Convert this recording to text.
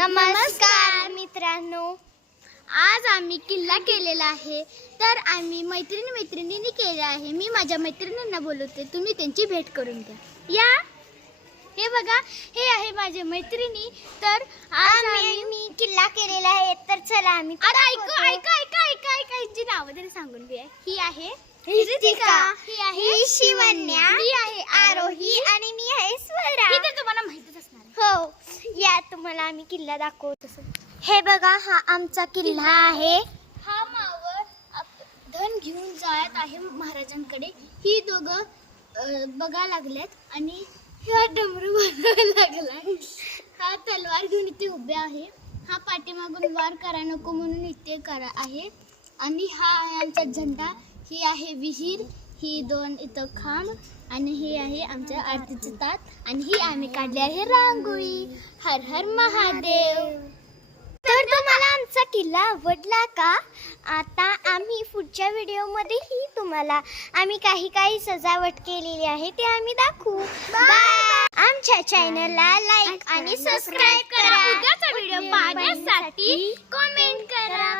नमस्कार मित्रांनो, आज आम्ही किल्ला केलेला आहे. तर आम्ही मैत्रिणींनी केला आहे. मी माझ्या मैत्रिणींना बोलवते, तुम्ही त्यांची भेट करून घ्या. या, हे बघा, हे आहे माझे मैत्रिणी. तर मी किल्ला केलेला आहे. तर चला आम्ही जी नाव तरी सांगून घ्या. ही आहे रितिका, ही आहे शिवन्या, ही आहे आरोही आणि मी आहे स्वरा. ही तर तुम्हाला माहितच असणार आहे. हो, या तुम्हाला आम्ही किल्ला दाखवतो. हे बघा, हा आमचा किल्ला आहे. हा मावळ धन घेऊन जात आहे महाराजांकडे. ही दोघं बघा लागल्यात आणि हा डमरू बघायला लागलाय. हा तलवार घेऊन इथे उभे आहे. हा पाठीमागून वार करा नको म्हणून इथे करा आहे. आणि हा आहे आमचा झेंडा. ही आहे विहीर, ही दोन इथं खांब आणि हे आहे आमच्या आरतीचं ताट आणि ही आम्ही काढली आहे रांगोळी. हर हर महादेव. तर तुम्हाला आमचा किल्ला आवडला का? आता आम्ही पुढच्या व्हिडिओमध्येही तुम्हाला आम्ही काही सजावट केलेली आहे ते आम्ही दाखवू. बाय. आमच्या चॅनलला लाईक आणि सबस्क्राईब करा. उद्याचा व्हिडिओ पाहण्यासाठी कमेंट करा.